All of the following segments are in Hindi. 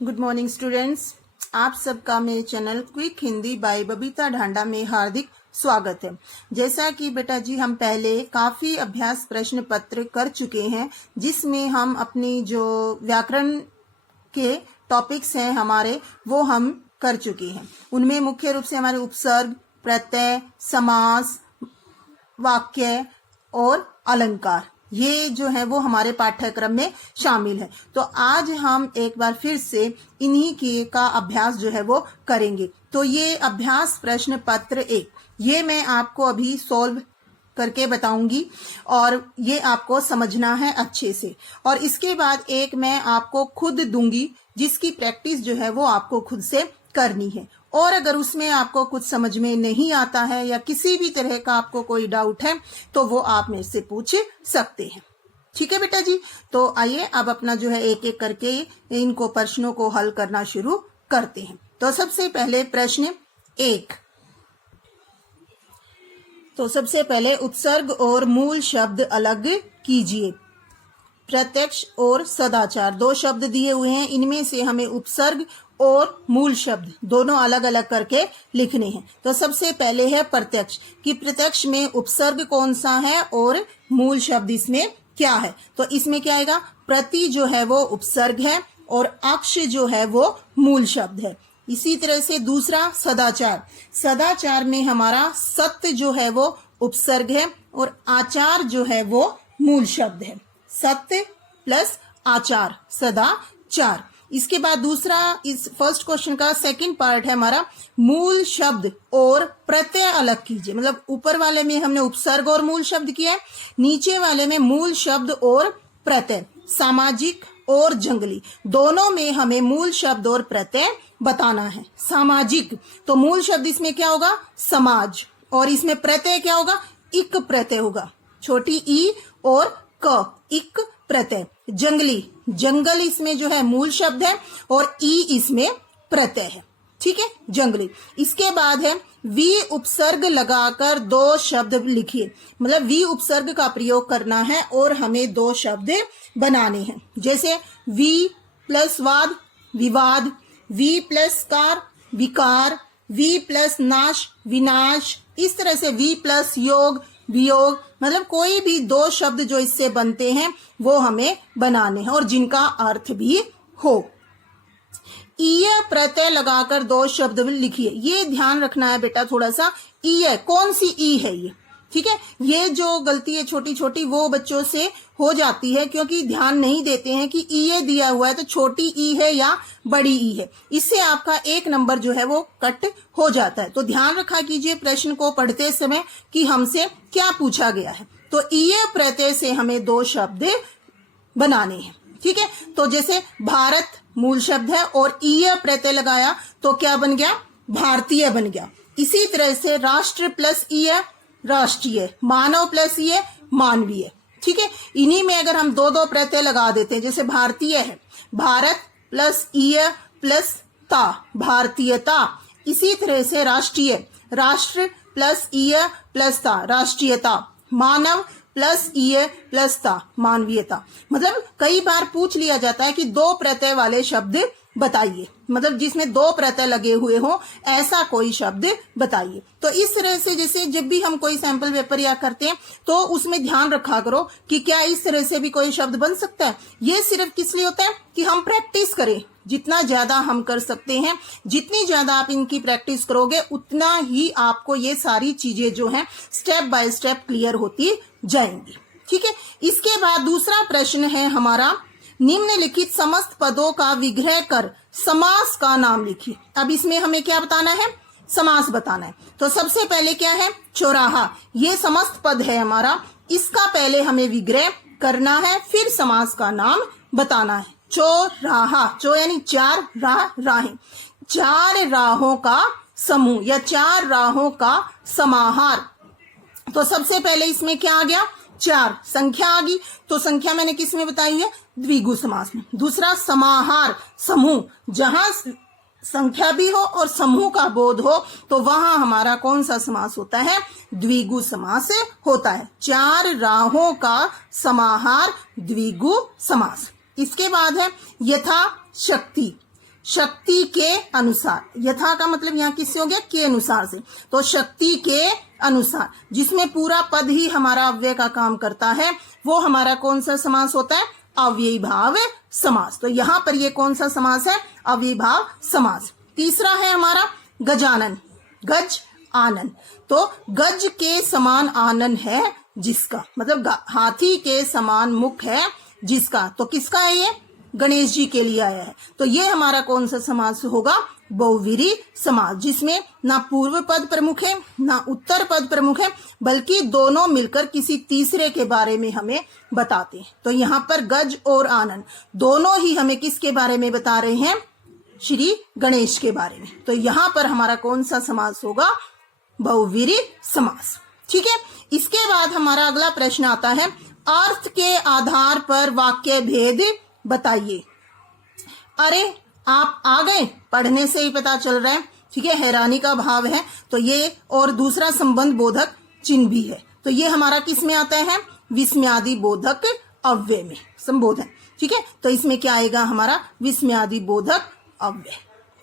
गुड मॉर्निंग स्टूडेंट्स, आप सबका मेरे channel Quick Hindi by Babita Dhanda में हार्दिक स्वागत है। जैसा कि बेटा जी हम पहले काफी अभ्यास प्रश्न पत्र कर चुके हैं, जिसमें हम अपनी जो व्याकरण के टॉपिक्स हैं हमारे वो हम कर चुके हैं। उनमें मुख्य रूप से हमारे उपसर्ग, प्रत्यय, समास, वाक्य और अलंकार ये जो है वो हमारे पाठ्यक्रम में शामिल है। तो आज हम एक बार फिर से इन्हीं की का अभ्यास जो है वो करेंगे। तो ये अभ्यास प्रश्न पत्र 1 ये मैं आपको अभी सॉल्व करके बताऊंगी और ये आपको समझना है अच्छे से। और इसके बाद एक मैं आपको खुद दूंगी जिसकी प्रैक्टिस जो है वो आपको खुद से करनी है। और अगर उसमें आपको कुछ समझ में नहीं आता है या किसी भी तरह का आपको कोई डाउट है तो वो आप मेरे से पूछ सकते हैं। ठीक है बेटा जी, तो आइए अब अपना जो है एक एक करके इनको प्रश्नों को हल करना शुरू करते हैं। तो सबसे पहले प्रश्न 1। तो सबसे पहले उपसर्ग और मूल शब्द अलग कीजिए। प्रत्यक्ष और सदाचार दो शब्द दिए हुए हैं, इनमें से हमें उपसर्ग और मूल शब्द दोनों अलग अलग करके लिखने हैं। तो सबसे पहले है प्रत्यक्ष कि प्रत्यक्ष में उपसर्ग कौन सा है और मूल शब्द इसमें क्या है। तो इसमें क्या आएगा, प्रति जो है वो उपसर्ग है और अक्ष जो है वो मूल शब्द है। इसी तरह से दूसरा सदाचार, सदाचार में हमारा सत्य जो है वो उपसर्ग है और आचार जो है वो मूल शब्द है। सत्य प्लस आचार, सदाचार। इसके बाद दूसरा इस फर्स्ट क्वेश्चन का सेकंड पार्ट है हमारा मूल शब्द और प्रत्यय अलग कीजिए। मतलब ऊपर वाले में हमने उपसर्ग और मूल शब्द किया है, नीचे वाले में मूल शब्द और प्रत्यय। सामाजिक और जंगली दोनों में हमें मूल शब्द और प्रत्यय बताना है। सामाजिक तो मूल शब्द इसमें क्या होगा, समाज, और इसमें प्रत्यय क्या होगा, इक प्रत्यय होगा, छोटी ई और क, इक प्रत्यय। जंगली, जंगल इसमें जो है मूल शब्द है और ई इसमें प्रत्यय है। ठीक है, जंगली। इसके बाद है वी उपसर्ग लगाकर दो शब्द लिखिए। मतलब वी उपसर्ग का प्रयोग करना है और हमें दो शब्द बनाने हैं। जैसे वी प्लस वाद, विवाद, वी प्लस कार, विकार, वी प्लस नाश, विनाश। इस तरह से वी प्लस योग, वियोग। मतलब कोई भी दो शब्द जो इससे बनते हैं वो हमें बनाने हैं और जिनका अर्थ भी हो। ईय प्रत्यय लगाकर दो शब्द लिखिए। ये ध्यान रखना है बेटा थोड़ा सा, ईय कौन सी ई है ये। ठीक है, ये जो गलती है छोटी छोटी वो बच्चों से हो जाती है क्योंकि ध्यान नहीं देते हैं कि ईय दिया हुआ है तो छोटी ई है या बड़ी ई है। इससे आपका एक नंबर जो है वो कट हो जाता है। तो ध्यान रखा कीजिए प्रश्न को पढ़ते समय कि हमसे क्या पूछा गया है। तो ईय प्रत्यय से हमें दो शब्द बनाने हैं। ठीक है, तो जैसे भारत मूल शब्द है और ईय प्रत्यय लगाया तो क्या बन गया, भारतीय बन गया। इसी तरह से राष्ट्र प्लस ईय राष्ट्रीय, मानव प्लस ईय मानवीय। ठीक है, इन्हीं में अगर हम दो दो प्रत्यय लगा देते हैं, जैसे भारतीय है, भारत प्लस ईय प्लस ता, भारतीयता। इसी तरह से राष्ट्रीय, राष्ट्र प्लस ईय प्लस ता, राष्ट्रीयता। मानव प्लस ईय प्लस ता, मानवीयता। मतलब कई बार पूछ लिया जाता है कि दो प्रत्यय वाले शब्द बताइए, मतलब जिसमें दो प्रत्यय लगे हुए हो ऐसा कोई शब्द बताइए। तो इस तरह से जैसे जब भी हम कोई सैंपल पेपर या करते हैं तो उसमें ध्यान रखा करो कि क्या इस तरह से भी कोई शब्द बन सकता है। ये सिर्फ किस लिए होता है कि हम प्रैक्टिस करें। जितना ज्यादा हम कर सकते हैं, जितनी ज्यादा आप इनकी प्रैक्टिस करोगे उतना ही आपको ये सारी चीजें जो है स्टेप बाय स्टेप क्लियर होती जाएंगी। ठीक है, इसके बाद दूसरा प्रश्न है हमारा, निम्नलिखित समस्त पदों का विग्रह कर समास का नाम लिखिए। अब इसमें हमें क्या बताना है, समास बताना है। तो सबसे पहले क्या है, चौराहा। ये समस्त पद है हमारा, इसका पहले हमें विग्रह करना है, फिर समास का नाम बताना है। चौराहा, चौ यानी चार, राह राहें, चार राहों का समूह या चार राहों का समाहार। तो सबसे पहले इसमें क्या आ गया, चार, संख्या आ गई। तो संख्या मैंने किस में बताई है, द्विगु समास में। दूसरा समाहार, समूह, जहां संख्या भी हो और समूह का बोध हो तो वहां हमारा कौन सा समास होता है, द्विगु समास होता है। चार राहों का समाहार, द्विगु समास। इसके बाद है यथा शक्ति। शक्ति के अनुसार, यथा का मतलब यहाँ किससे हो गया, के अनुसार से, तो शक्ति के अनुसार, जिसमें पूरा पद ही हमारा अव्यय का काम करता है, वो हमारा कौन सा समास होता है, अव्ययी भाव समास। तो यहाँ पर ये कौन सा समास है, अव्ययी भाव समास। तीसरा है हमारा गजानन, गज आनन। तो गज के समान आनन है जिसका, मतलब हाथी के समान मुख है जिसका, तो किसका है ये, गणेश जी के लिए आया है। तो ये हमारा कौन सा समास होगा, बहुव्रीहि समास, जिसमें ना पूर्व पद प्रमुख है ना उत्तर पद प्रमुख है, बल्कि दोनों मिलकर किसी तीसरे के बारे में हमें बताते हैं। तो यहाँ पर गज और आनन दोनों ही हमें किसके बारे में बता रहे हैं, श्री गणेश के बारे में। तो यहाँ पर हमारा कौन सा समास होगा, बहुव्रीहि समास। ठीक है, इसके बाद हमारा अगला प्रश्न आता है, अर्थ के आधार पर वाक्य भेद बताइए। अरे आप आ गए, पढ़ने से ही पता चल रहा है। ठीक है, हैरानी का भाव है, तो ये और दूसरा संबंध बोधक चिन्ह भी है। तो ये हमारा किस में आता है, विस्मयादि बोधक अव्यय में संबोधन। ठीक है, तो इसमें क्या आएगा हमारा, विस्मयादि बोधक अव्यय।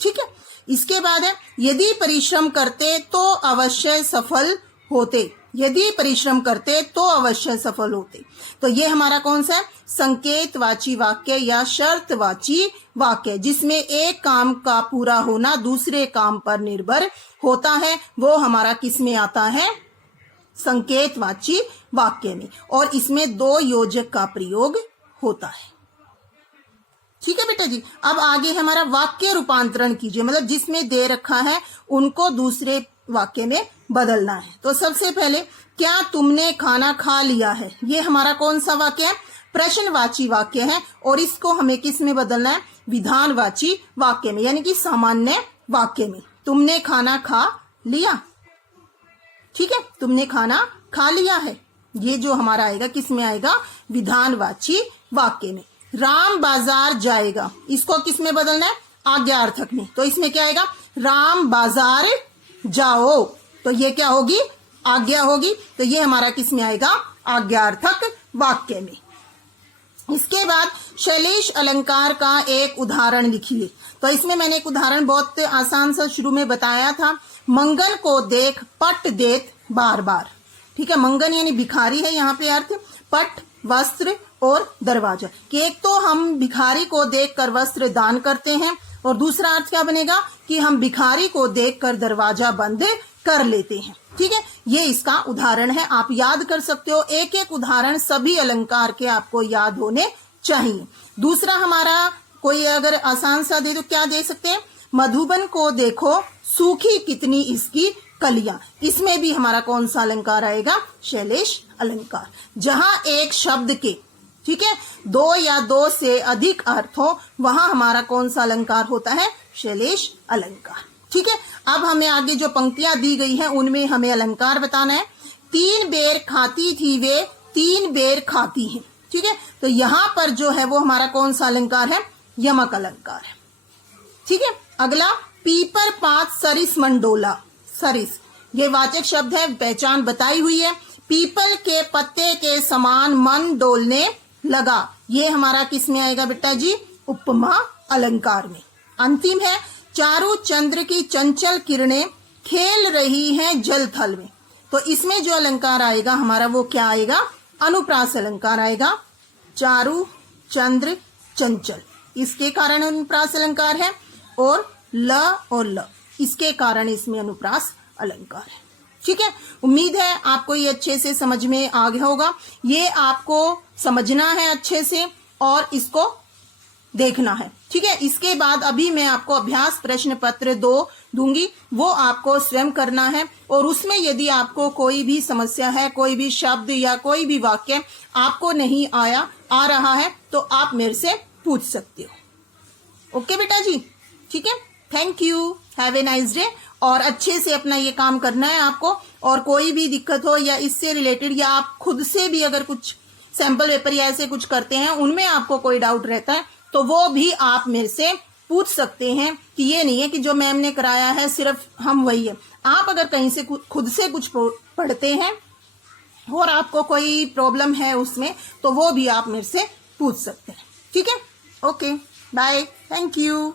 ठीक है, इसके बाद है, यदि परिश्रम करते तो अवश्य सफल होते, यदि परिश्रम करते तो अवश्य सफल होते। तो ये हमारा कौन सा है, संकेतवाची वाक्य या शर्तवाची वाक्य, जिसमें एक काम का पूरा होना दूसरे काम पर निर्भर होता है, वो हमारा किस में आता है, संकेतवाची वाक्य में, और इसमें दो योजक का प्रयोग होता है। ठीक है बेटा जी, अब आगे हमारा वाक्य रूपांतरण कीजिए, मतलब जिसमें दे रखा है उनको दूसरे वाक्य में बदलना है। तो सबसे पहले, क्या तुमने खाना खा लिया है, ये हमारा कौन सा वाक्य है, प्रश्नवाची वाक्य है, और इसको हमें किस में बदलना है, विधानवाची वाक्य में, यानी कि सामान्य वाक्य में। तुमने खाना खा लिया, ठीक है, तुमने खाना खा लिया है, ये जो हमारा आएगा किस में आएगा, विधानवाची वाक्य में। राम बाजार जाएगा, इसको किस में बदलना है, आज्ञार्थक में। तो इसमें क्या आएगा, राम बाजार जाओ, तो ये क्या होगी, आज्ञा होगी। तो ये हमारा किस में आएगा, आज्ञार्थक वाक्य में। इसके बाद शैलेश अलंकार का एक उदाहरण लिखिए। तो इसमें मैंने एक उदाहरण बहुत आसान सा शुरू में बताया था, मंगन को देख पट देत बार बार। ठीक है, मंगन यानी भिखारी है यहाँ पे अर्थ, पट वस्त्र और दरवाजा, कि एक तो हम भिखारी को देखकर वस्त्र दान करते हैं, और दूसरा अर्थ क्या बनेगा कि हम भिखारी को देखकर दरवाजा बंद कर लेते हैं। ठीक है, ये इसका उदाहरण है, आप याद कर सकते हो। एक एक उदाहरण सभी अलंकार के आपको याद होने चाहिए। दूसरा हमारा कोई अगर आसान सा दे तो क्या दे सकते हैं, मधुबन को देखो सूखी कितनी इसकी कलियां। इसमें भी हमारा कौन सा अलंकार आएगा, शैलेश अलंकार। जहां एक शब्द के, ठीक है, दो या दो से अधिक अर्थ हो, वहां हमारा कौन सा अलंकार होता है, शैलेश अलंकार। ठीक है, अब हमें आगे जो पंक्तियां दी गई हैं उनमें हमें अलंकार बताना है। 3 बेर खाती थी वे 3 बेर खाती हैं। ठीक है, तो यहां पर जो है वो हमारा कौन सा अलंकार है, यमक अलंकार है। ठीक है, अगला, पीपर पात सरिस मंडोला। सरिस ये वाचक शब्द है, पहचान बताई हुई है। पीपल के पत्ते के समान मन डोलने लगा, ये हमारा किस में आएगा बेटा जी, उपमा अलंकार में। अंतिम है, चारों चंद्र की चंचल किरणें खेल रही हैं जल थल में। तो इसमें जो अलंकार आएगा हमारा वो क्या आएगा, अनुप्रास अलंकार आएगा। चारु चंद्र चंचल, इसके कारण अनुप्रास अलंकार है, और ल इसके कारण इसमें अनुप्रास अलंकार है। ठीक है, उम्मीद है आपको ये अच्छे से समझ में आ गया होगा। ये आपको समझना है अच्छे से और इसको देखना है। ठीक है, इसके बाद अभी मैं आपको अभ्यास प्रश्न पत्र 2 दूंगी, वो आपको स्वयं करना है, और उसमें यदि आपको कोई भी समस्या है, कोई भी शब्द या कोई भी वाक्य आपको नहीं आ रहा है, तो आप मेरे से पूछ सकते हो। ओके बेटा जी, ठीक है, thank you, have a nice day. और अच्छे से अपना ये काम करना है आपको, और कोई भी दिक्कत हो या इससे रिलेटेड, या आप खुद से भी अगर कुछ सैंपल पेपर या ऐसे कुछ करते हैं, उनमें आपको कोई डाउट रहता है, तो वो भी आप मेरे से पूछ सकते हैं। कि ये नहीं है कि जो मैम ने कराया है सिर्फ हम वही है। आप अगर कहीं से खुद से कुछ पढ़ते हैं और आपको कोई प्रॉब्लम है उसमें, तो वो भी आप मेरे से पूछ सकते हैं। ठीक है, ओके, बाय, थैंक यू।